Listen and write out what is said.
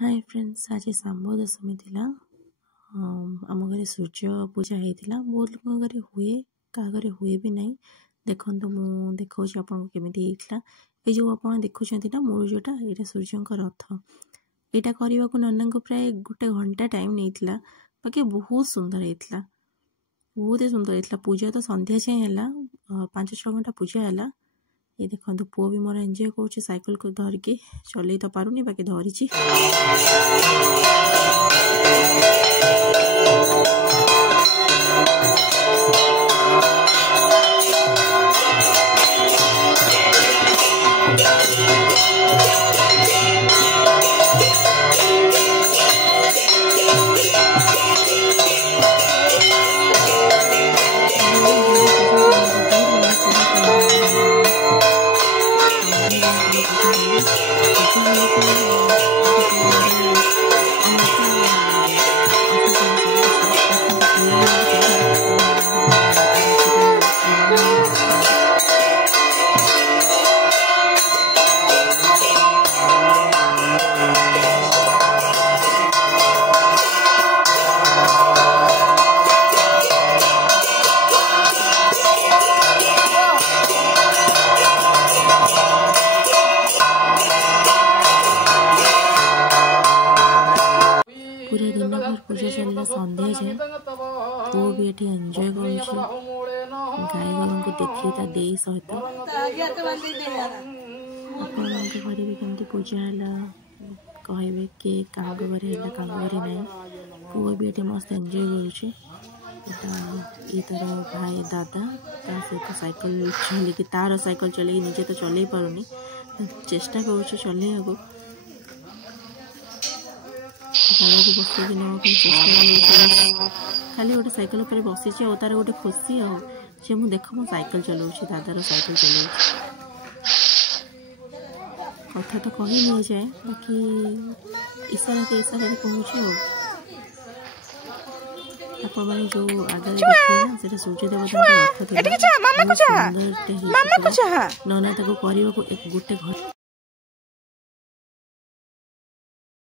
Hi friends, आज शाम्ब दशमी थिला। आम घर सूर्य पूजा होता बहुत लोक घर हुए, क्या घर हुए भी ना। देखो मुझे देखा आपको केमी होता। ये जो आप देखुं ना मूल जोटा ये सूर्य रथ, यहाँ करने को नना को प्राय गोटे घंटा टाइम नहीं, बाकी बहुत सुंदर होता, बहुत ही सुंदर होता। पूजा तो संध्या जाए है, 5-6 घंटा पूजा है। ये देखो पुओ भी मोर एंजॉय कर साइकिल को धरिकी चल तो पारुनी बाकी धरी। पूरा दिन भर पूजा चलला संध्या जाए। पुओ भी ये एंजॉय कर गाय गोरु को देखी ता दे सहित घर भी कमी पूजा है कहे कि क्या घर है क्या घर ना। पुओ भी ये मस्त एंजॉय कर तार भाई दादा सहित साइकिल चलिए तार साइकिल चलिए निजे तो चल पारुनी, चेष्टा कर चलने को बस चेष्टा खाली गोटे साइकिल पर बसी तार गोटे खुशी जे मुझे देख मो साइकिल चलाऊँ दादार साइकिल चलाऊँ। कथा तो कही नहीं जाए बाकी इशारा के इशारा कहूँ। आप मैंने जो आगे देखिए ना सूर्य देवता रथ नना ताको करने को गोटे घर